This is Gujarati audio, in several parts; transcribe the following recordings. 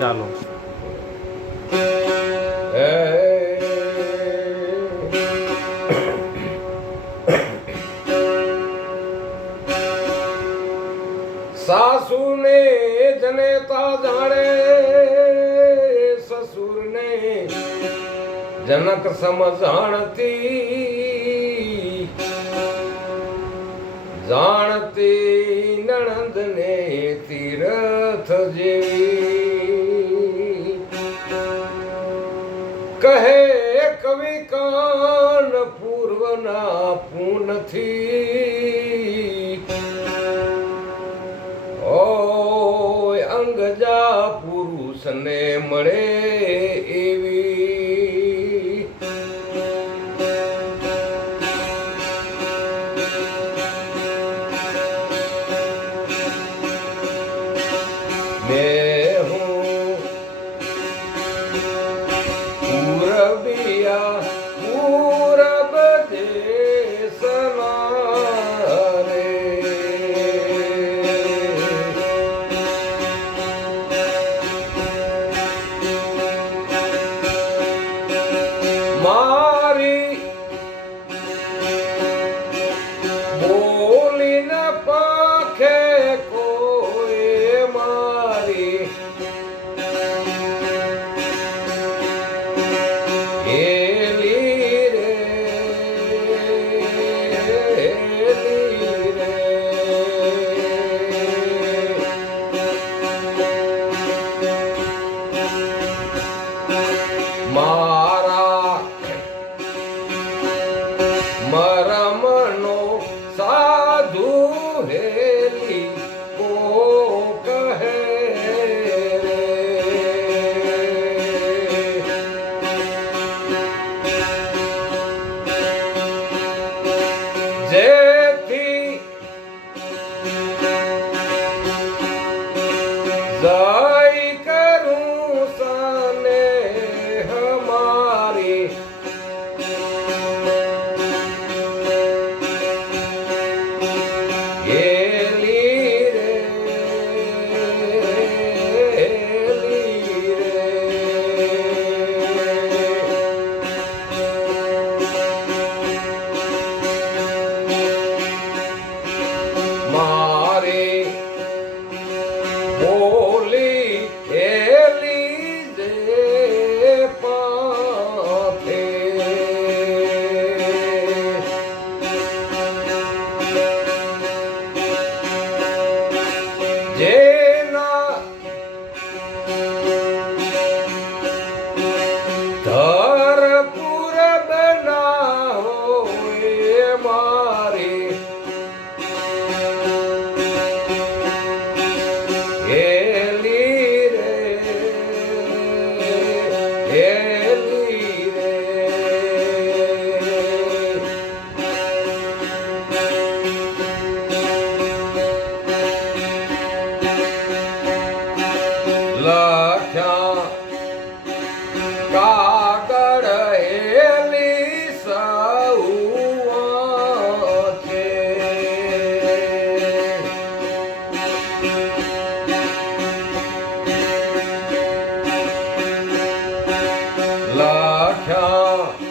ચાલો. સાસુને જને તા જાણે સસુરને જનક સમજાણતી જાણતી નણંદને તીરથ જેવી થી ઓ અંગજા પુરુષને મળે એવી Akhya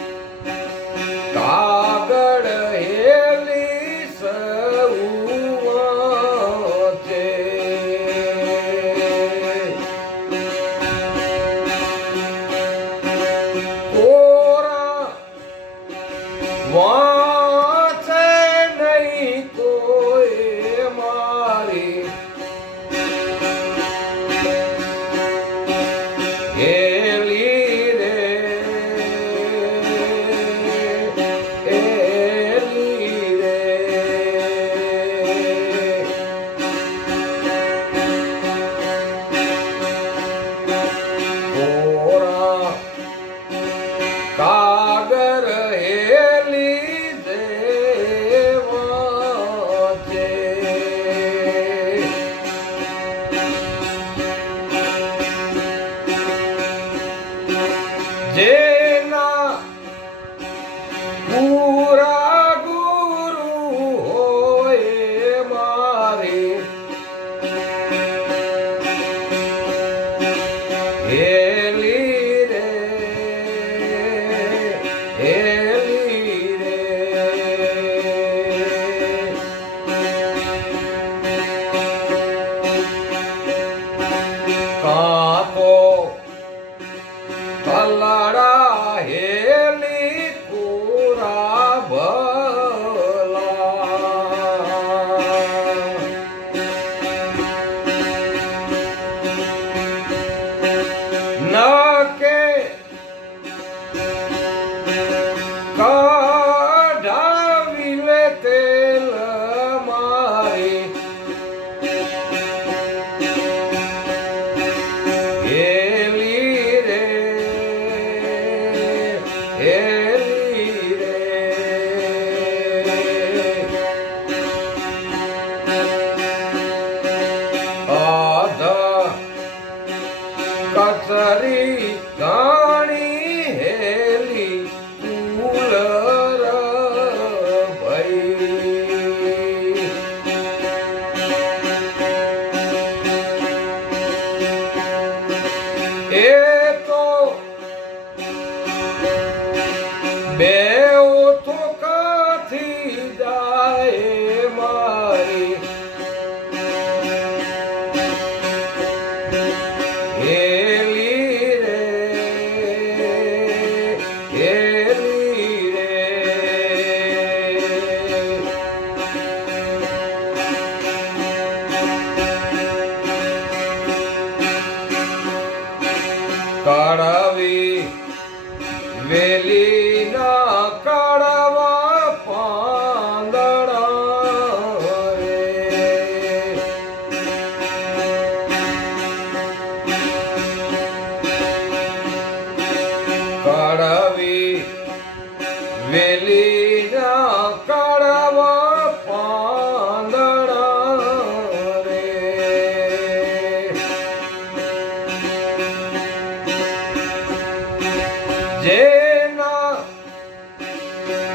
જેના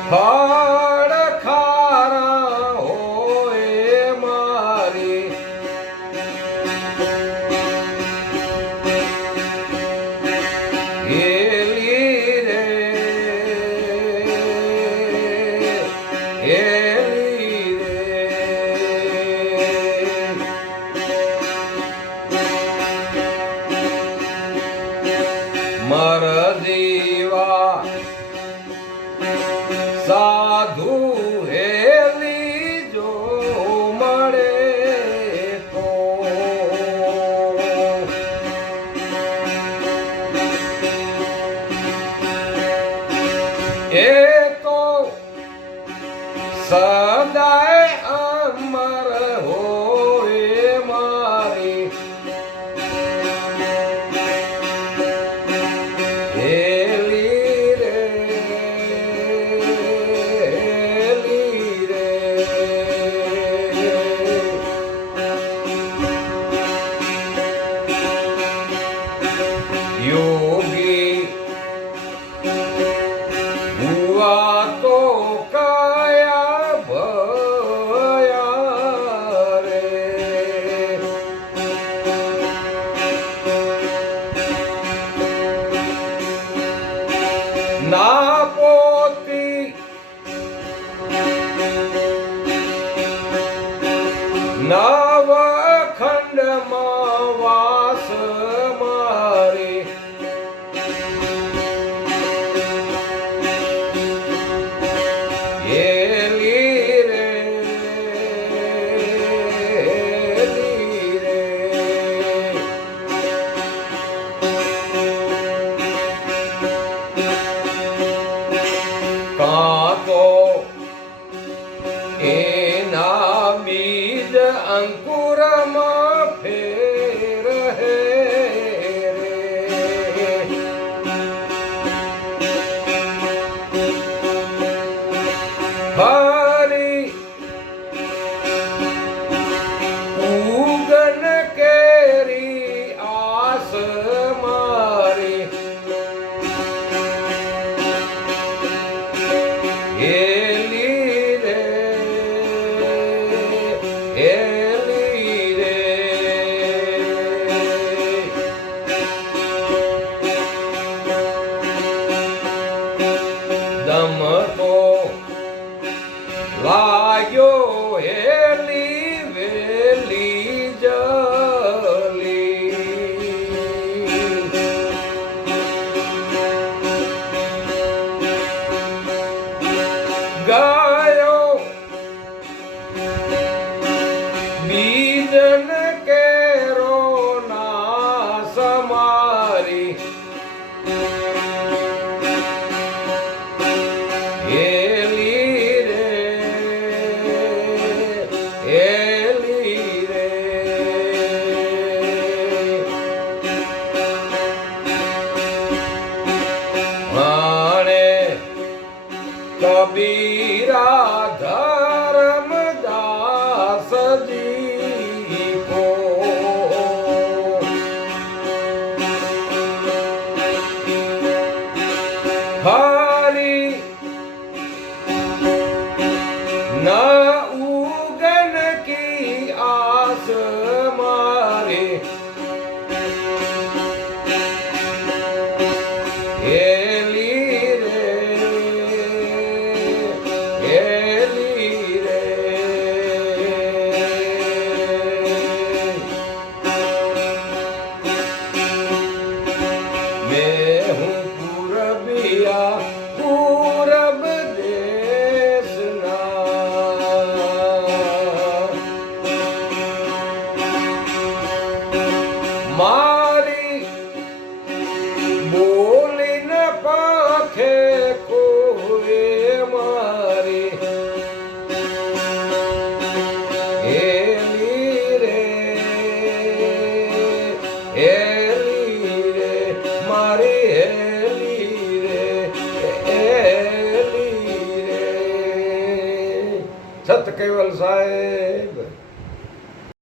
ફળ ખારા હોય મારી. એલી રે એ Yeah. না Yeah. Bye.